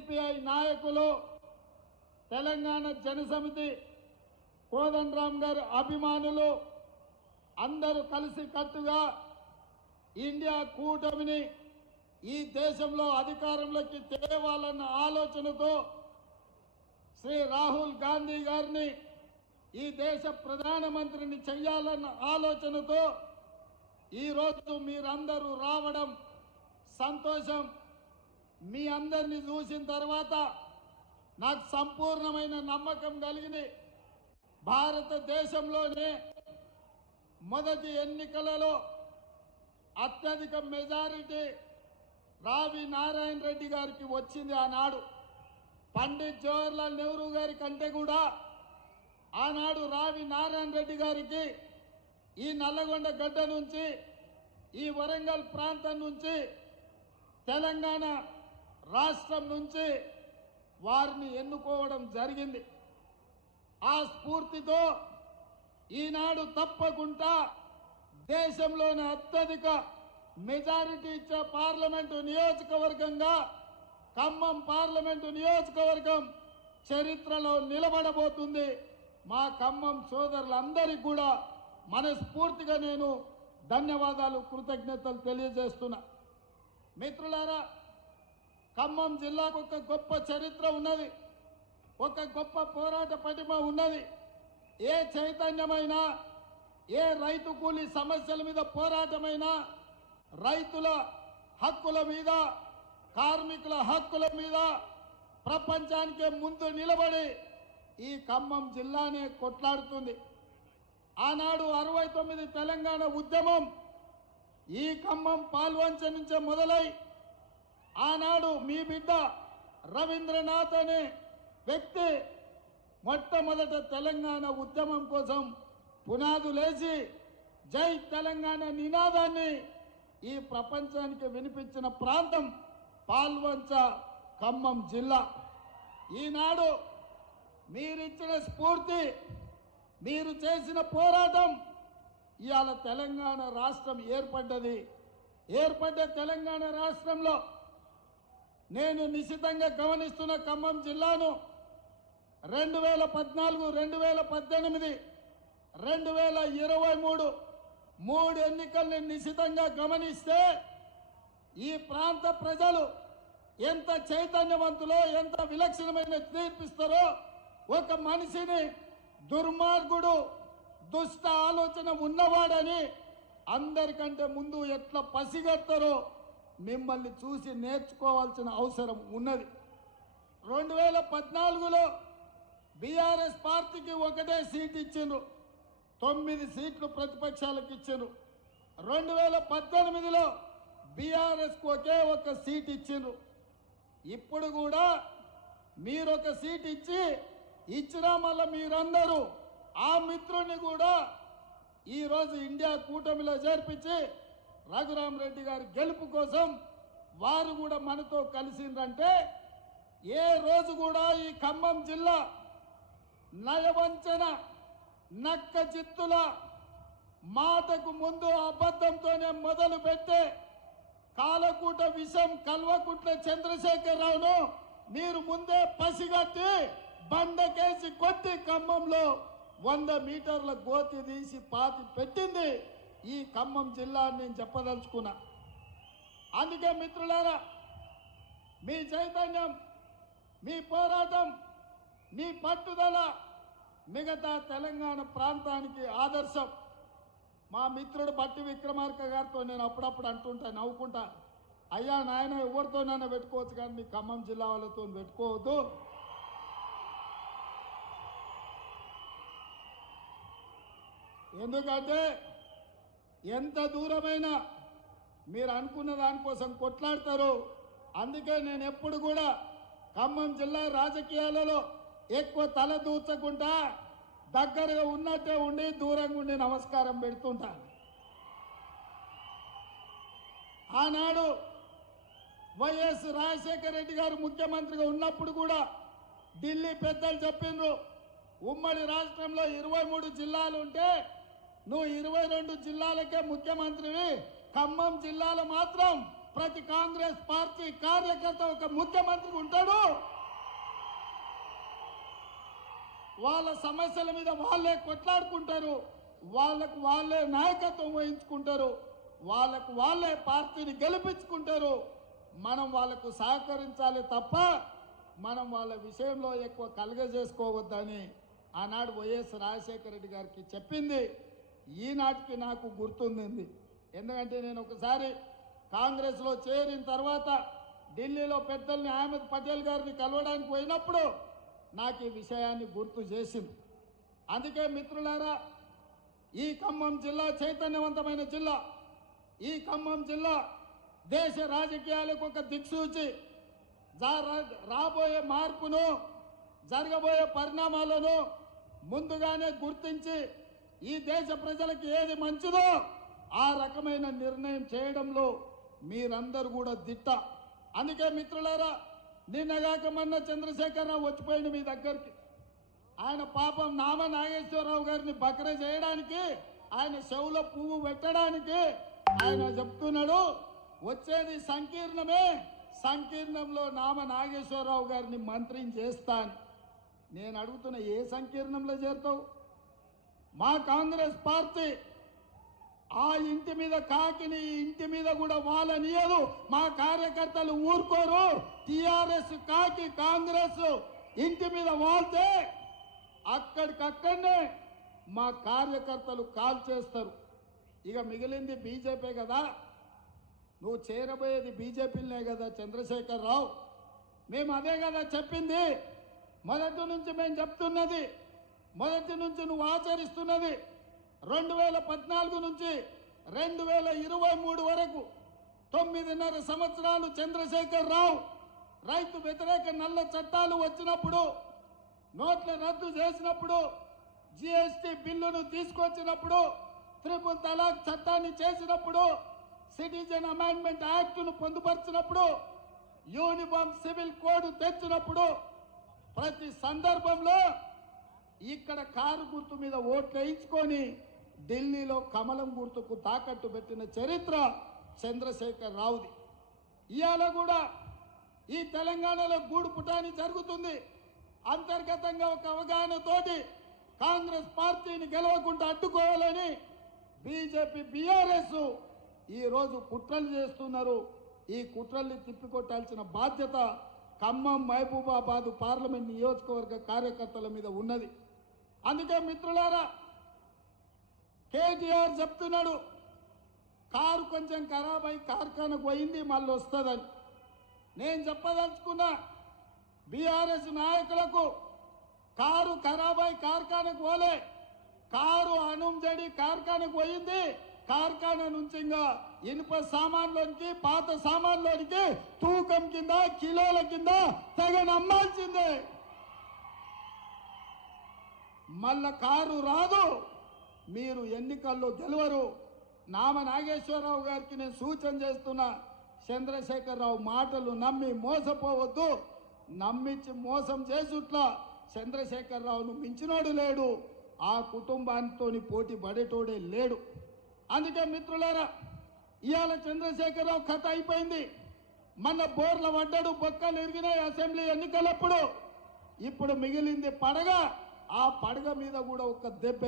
CPI నాయకులు, తెలంగాణ జనసమితి కోదండరాం గారి అభిమానులు అందరూ కలిసి కట్టుగా ఇండియా కూటమిని ఈ దేశంలో అధికారంలోకి తేవాలన్న ఆలోచనతో శ్రీ రాహుల్ గాంధీ గారిని ఈ దేశ ప్రధానమంత్రిని చేయాలన్న ఆలోచనతో ఈరోజు మీరందరూ రావడం సంతోషం. మీ అందరినీ చూసిన తర్వాత నాకు సంపూర్ణమైన నమ్మకం కలిగింది. భారతదేశంలోనే మొదటి ఎన్నికలలో అత్యధిక మెజారిటీ రావి నారాయణ రెడ్డి గారికి వచ్చింది. ఆనాడు పండిత్ జవహర్లాల్ నెహ్రూ గారి కంటే కూడా ఆనాడు రావి నారాయణ రెడ్డి గారికి ఈ నల్లగొండ గడ్డ నుంచి, ఈ వరంగల్ ప్రాంతం నుంచి, తెలంగాణ రాష్ట్రం నుంచి వారిని ఎన్నుకోవడం జరిగింది. ఆ స్ఫూర్తితో ఈనాడు తప్పకుండా దేశంలోని అత్యధిక మెజారిటీ ఇచ్చే పార్లమెంటు నియోజకవర్గంగా ఖమ్మం పార్లమెంటు నియోజకవర్గం చరిత్రలో నిలబడబోతుంది. మా ఖమ్మం సోదరులందరికీ కూడా మనస్ఫూర్తిగా నేను ధన్యవాదాలు, కృతజ్ఞతలు తెలియజేస్తున్నా. మిత్రులారా, ఖమ్మం జిల్లాకు ఒక గొప్ప చరిత్ర ఉన్నది, ఒక గొప్ప పోరాట పటిమ ఉన్నది. ఏ చైతన్యమైనా, ఏ రైతు కూలీ సమస్యల మీద పోరాటమైనా, రైతుల హక్కుల మీద, కార్మికుల హక్కుల మీద ప్రపంచానికే ముందు నిలబడి ఈ ఖమ్మం జిల్లానే కొట్లాడుతుంది. ఆనాడు 69 తెలంగాణ ఉద్యమం ఈ ఖమ్మం పాల్వంచ నుంచే మొదలై ఆనాడు మీ బిడ్డ రవీంద్రనాథ్ అనే వ్యక్తి మొట్టమొదట తెలంగాణ ఉద్యమం కోసం పునాదులేసి జై తెలంగాణ నినాదాన్ని ఈ ప్రపంచానికి వినిపించిన ప్రాంతం పాల్వంచ ఖమ్మం జిల్లా. ఈనాడు మీరిచ్చిన స్ఫూర్తి, మీరు చేసిన పోరాటం ఇవాళ తెలంగాణ రాష్ట్రం ఏర్పడ్డది. ఏర్పడ్డ తెలంగాణ రాష్ట్రంలో నేను నిశితంగా గమనిస్తున్న ఖమ్మం జిల్లాను 2014, 2018, 2023 మూడు ఎన్నికల్ని నిశితంగా గమనిస్తే ఈ ప్రాంత ప్రజలు ఎంత చైతన్యవంతులో, ఎంత విలక్షణమైన తీర్పిస్తారో, ఒక మనిషిని దుర్మార్గుడు, దుష్ట ఆలోచన ఉన్నవాడని అందరికంటే ముందు ఎట్లా పసిగడతారో మిమ్మల్ని చూసి నేర్చుకోవాల్సిన అవసరం ఉన్నది. 2014లో బీఆర్ఎస్ పార్టీకి ఒకటే సీట్ ఇచ్చిండ్రు, 9 సీట్లు ప్రతిపక్షాలకు ఇచ్చిండ్రు. 2018లో బీఆర్ఎస్కు ఒకే ఒక సీట్ ఇచ్చిండ్రు. ఇప్పుడు కూడా మీరొక సీట్ ఇచ్చినా మళ్ళీ మీరందరూ ఆ మిత్రుని కూడా ఈరోజు ఇండియా కూటమిలో చేర్పించి రఘురామ్ రెడ్డి గారి గెలుపు కోసం వారు కూడా మనతో కలిసిందంటే ఏ రోజు కూడా ఈ ఖమ్మం జిల్లా నయవంచన, నక్క చిత్తుల మాటకు ముందు అబద్ధంతోనే మొదలు పెట్టే కాలకూట విషం కల్వకుట్ల చంద్రశేఖరరావును మీరు ముందే పసిగట్టి బండకేసి కొట్టి ఖమ్మంలో 100 మీటర్ల గోతి తీసి పాతి పెట్టింది ఈ ఖమ్మం జిల్లా అని నేను చెప్పదలుచుకున్నా. అందుకే మిత్రులారా, మీ చైతన్యం, మీ పోరాటం, మీ పట్టుదల మిగతా తెలంగాణ ప్రాంతానికి ఆదర్శం. మా మిత్రుడు బట్టి విక్రమార్క గారితో నేను అప్పుడప్పుడు అంటుంటా, నవ్వుకుంటా, అయ్యా నాయన ఎవరితోనైనా పెట్టుకోవచ్చు కానీ మీ ఖమ్మం జిల్లా వాళ్ళతో పెట్టుకోవద్దు. ఎందుకంటే ఎంత దూరమైనా మీరు అనుకున్న దానికోసం కొట్లాడతారు. అందుకే నేను ఎప్పుడు కూడా ఖమ్మం జిల్లా రాజకీయాలలో ఎక్కువ తల దూర్చకుండా దగ్గరగా ఉన్నట్టే ఉండి దూరంగా ఉండి నమస్కారం పెడుతుంటాను. ఆనాడు వైఎస్ రాజశేఖర రెడ్డి గారు ముఖ్యమంత్రిగా ఉన్నప్పుడు కూడా ఢిల్లీ పెద్దలు చెప్పిండ్రు, ఉమ్మడి రాష్ట్రంలో 23 జిల్లాలు ఉంటే నువ్వు 22 జిల్లాలకే ముఖ్యమంత్రివి, ఖమ్మం జిల్లాలో మాత్రం ప్రతి కాంగ్రెస్ పార్టీ కార్యకర్త ఒక ముఖ్యమంత్రి ఉంటాడు, వాళ్ళ సమస్యల మీద వాళ్ళే కొట్లాడుకుంటారు, వాళ్ళకు వాళ్ళే నాయకత్వం వహించుకుంటారు, వాళ్ళకు వాళ్ళే పార్టీని గెలిపించుకుంటారు. మనం వాళ్ళకు సహకరించాలి తప్ప మనం వాళ్ళ విషయంలో ఎక్కువ కలగజేసుకోవద్దని ఆనాడు వైఎస్ రాజశేఖర రెడ్డి గారికి చెప్పింది ఈనాటికి నాకు గుర్తుంది. ఎందుకంటే నేను ఒకసారి కాంగ్రెస్లో చేరిన తర్వాత ఢిల్లీలో పెద్దల్ని అహ్మద్ పటేల్ గారిని కలవడానికి పోయినప్పుడు నాకు ఈ విషయాన్ని గుర్తు చేసింది. అందుకే మిత్రులారా, ఈ ఖమ్మం జిల్లా చైతన్యవంతమైన జిల్లా, ఈ ఖమ్మం జిల్లా దేశ రాజకీయాలకు ఒక దిక్సూచి, రాబోయే మార్పును, జరగబోయే పరిణామాలను ముందుగానే గుర్తించి ఈ దేశ ప్రజలకు ఏది మంచిదో ఆ రకమైన నిర్ణయం చేయడంలో మీరందరూ కూడా దిట్ట. అందుకే మిత్రులారా, నిన్నగాక మొన్న చంద్రశేఖరరావు వచ్చిపోయిన మీ దగ్గరికి. ఆయన పాపం నామ నాగేశ్వరరావు గారిని బకర చేయడానికి, ఆయన చెవులో పువ్వు పెట్టడానికి ఆయన చెప్తున్నాడు వచ్చేది సంకీర్ణమే, సంకీర్ణంలో నామ నాగేశ్వరరావు గారిని మంత్రిని చేస్తాను. నేను అడుగుతున్న, ఏ సంకీర్ణంలో చేరుతావు? మా కాంగ్రెస్ పార్టీ ఆ ఇంటి మీద కాకిని ఈ ఇంటి మీద కూడా వాళ్ళనియదు. మా కార్యకర్తలు ఊరుకోరు. టిఆర్ఎస్ కాకి కాంగ్రెస్ ఇంటి మీద వాళ్తే అక్కడికక్కడనే మా కార్యకర్తలు కాల్ చేస్తారు. ఇక మిగిలింది బీజేపీ కదా, నువ్వు చేరబోయేది బీజేపీలనే కదా చంద్రశేఖరరావు. మేము అదే కదా చెప్పింది, మొదటి నుంచి మేము చెప్తున్నది, మొదటి నుంచి నువ్వు ఆచరిస్తున్నది. 2014 నుంచి 2023 వరకు 9.5 సంవత్సరాలు చంద్రశేఖరరావు రైతు వ్యతిరేక నల్ల చట్టాలు వచ్చినప్పుడు, నోట్ల రద్దు చేసినప్పుడు, జిఎస్టీ బిల్లును తీసుకొచ్చినప్పుడు, ట్రిపుల్ తలాక్ చట్టాన్ని చేసినప్పుడు, సిటిజన్ అమెండ్మెంట్ యాక్ట్ను పొందుపరిచినప్పుడు, యూనిఫామ్ సివిల్ కోడ్ తెచ్చినప్పుడు, ప్రతి సందర్భంలో ఇక్కడ కారు గుర్తు మీద ఓట్లు వేయించుకొని ఢిల్లీలో కమలం గుర్తుకు తాకట్టు పెట్టిన చరిత్ర చంద్రశేఖర్ రావుది. ఇవాళ కూడా ఈ తెలంగాణలో గూడు పుటాని జరుగుతుంది. అంతర్గతంగా ఒక అవగాహనతోటి కాంగ్రెస్ పార్టీని గెలవకుండా అడ్డుకోవాలని బీజేపీ బీఆర్ఎస్ ఈరోజు కుట్రలు చేస్తున్నారు. ఈ కుట్రల్ని తిప్పికొట్టాల్సిన బాధ్యత ఖమ్మం మహబూబాబాద్ పార్లమెంట్ నియోజకవర్గ కార్యకర్తల మీద ఉన్నది. అందుకే మిత్రులారా, కేటీఆర్ చెప్తున్నాడు కారు కొంచెం ఖరాబ్ అయి కార్ఖానకు పోయింది మళ్ళీ వస్తుందని. నేను చెప్పదలుచుకున్నా బీఆర్ఎస్ నాయకులకు, కారు ఖరాబ్ అయి కార్ఖానకు పోలే, కారు అనుంజడి కార్ఖానకు పోయింది. కార్ఖానా నుంచి ఇంకా ఇనుప సామాన్లోనికి, పాత సామాన్లోనికి తూకం కింద, కిలోల కింద తెగని అమ్మాల్సిందే. మళ్ళా కారు రాదు, మీరు ఎన్నికల్లో గెలవరు. నామ నాగేశ్వరరావు గారికి నేను సూచన చేస్తున్నా, చంద్రశేఖరరావు మాటలు నమ్మి మోసపోవద్దు. నమ్మించి మోసం చేసుట్లా చంద్రశేఖరరావును మించినోడు లేడు, ఆ కుటుంబానితో పోటీ పడేటోడే లేడు. అందుకే మిత్రులారా, ఇవాళ చంద్రశేఖరరావు కథ అయిపోయింది. మన బోర్ల పడ్డాడు, బొక్కలు ఎరిగినాయి అసెంబ్లీ ఎన్నికలప్పుడు. ఇప్పుడు మిగిలింది పడగ. ఆ పడగ మీద కూడా ఒక దెబ్బ